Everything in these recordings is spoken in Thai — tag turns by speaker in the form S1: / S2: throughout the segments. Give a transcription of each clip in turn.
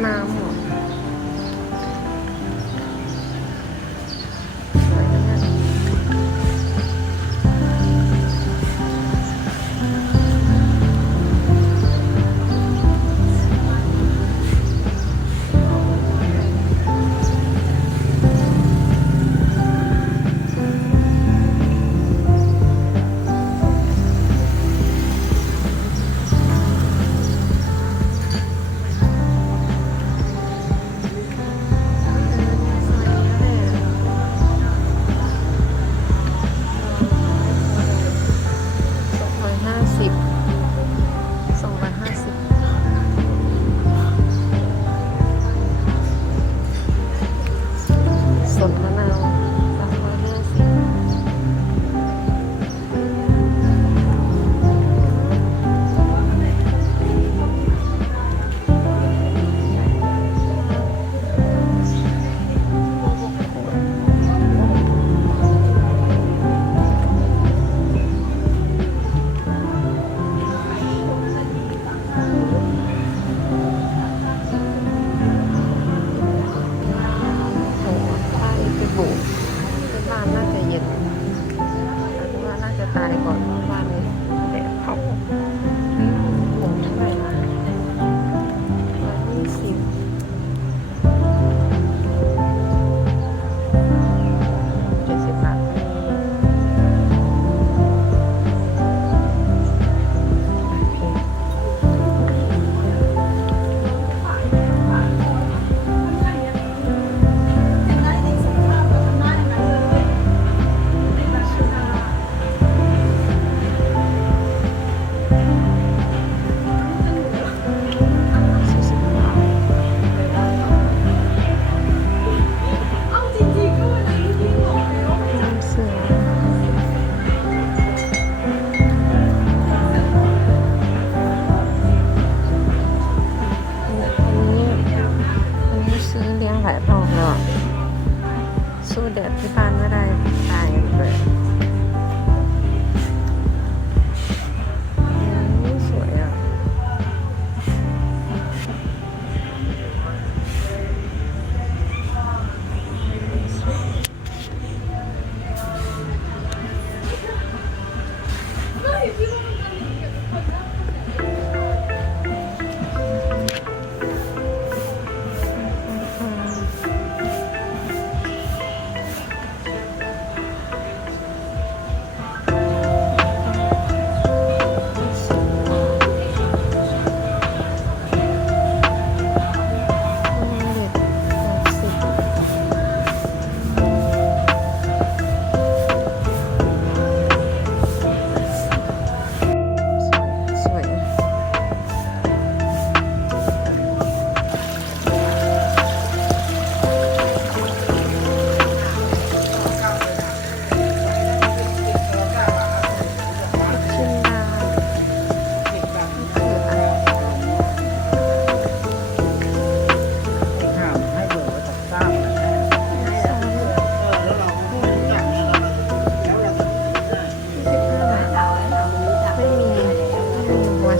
S1: mom.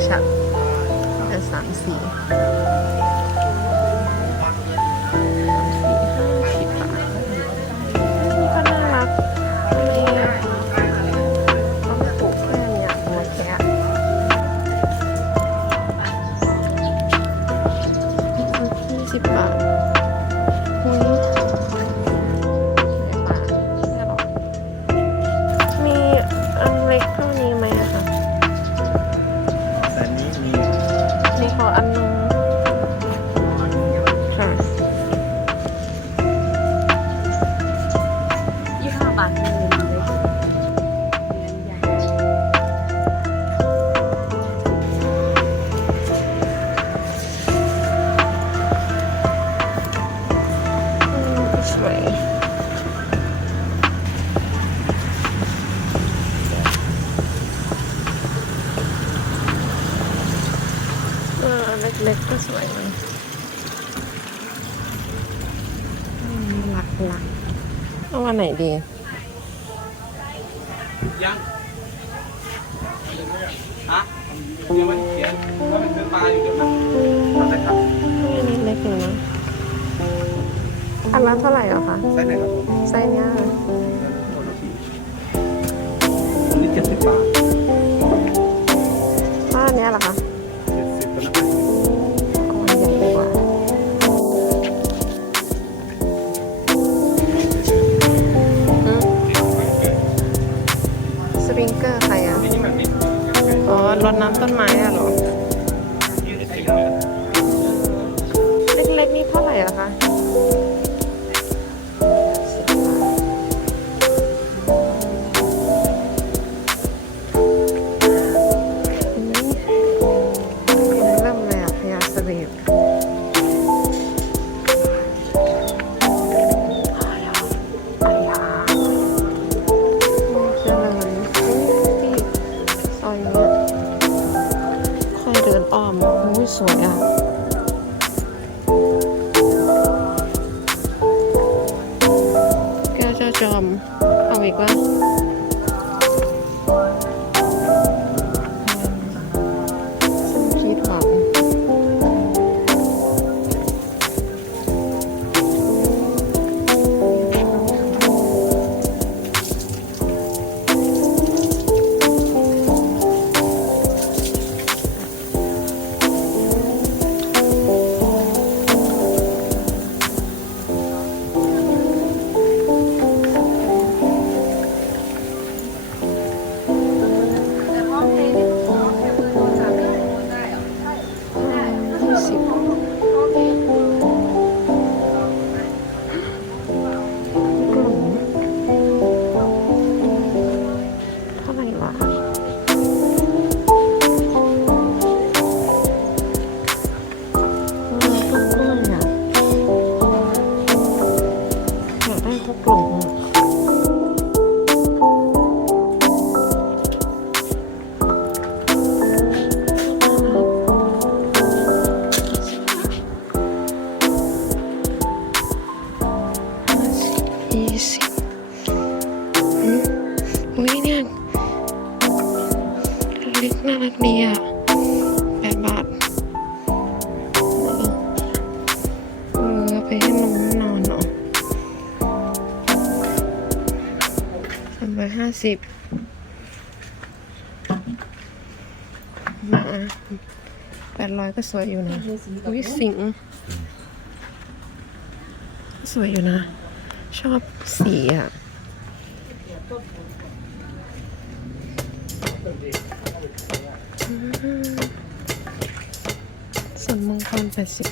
S1: ชัดแต่สามสี่ อันไหนดี
S2: ยั
S1: งฮะเดี๋
S3: ยว
S1: นเขี
S2: ยน
S1: มันเป็น
S4: ปลาอยู่เดี๋ยวนะทำได้ครับ
S1: นี่เล็กอนะอันละเท่าไหร่หรอคะ
S3: ไซส์ไหนครับ
S1: ไซส์เนี้ย
S3: คนี่เจ็ดสิบบาท
S1: ถ้านเนี้ยเหรอคะ
S3: น้ำ
S1: ต้นไม้อะเหรอ อยเดินอ้อมโอ้ยสวยอะแก้วเจ้าจอมเอาอีกว่า สิบมาแปดร้อยก็สวยอยู่นะอุ้ยสิง สวยอยู่นะ ชอบสีอะอืมส่วนมงคลแปดสิบ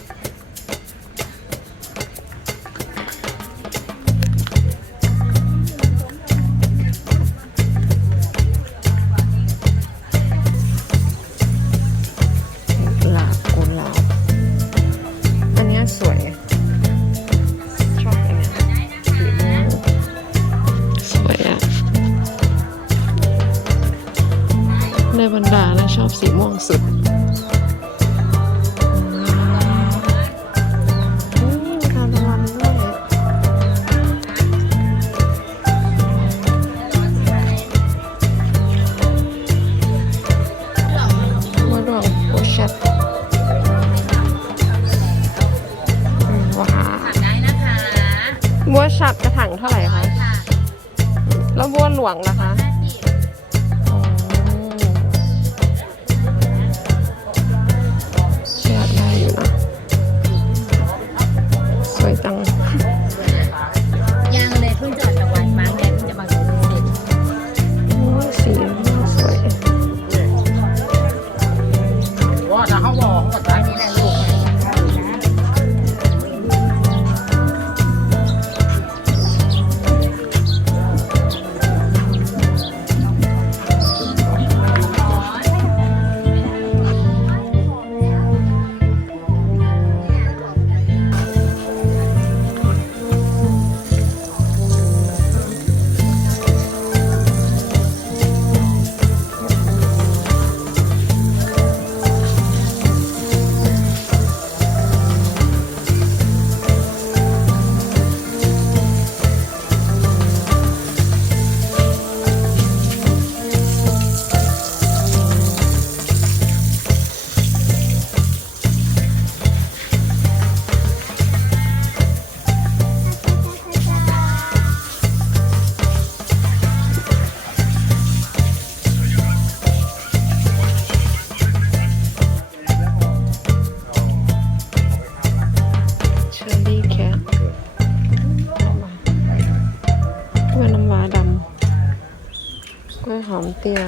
S1: เตี้ย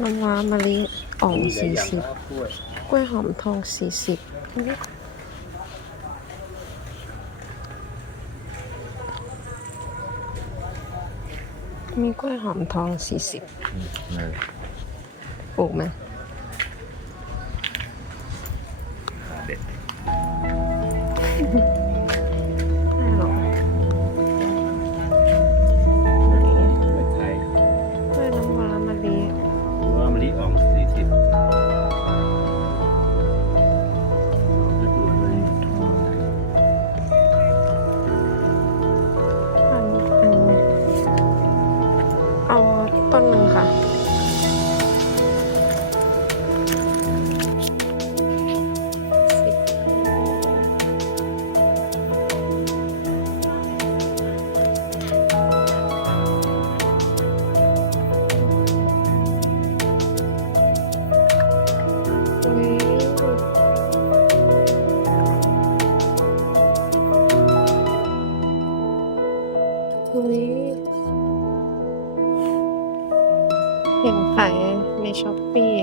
S2: น้ำ
S1: ว้ามะลิอ่องสี่สิบกล้วยหอมทองสี่สิบมีกล้วยหอมทองสี่สิบปลูกไหม
S4: เด็ด
S1: เห็นขายในช้อปปี้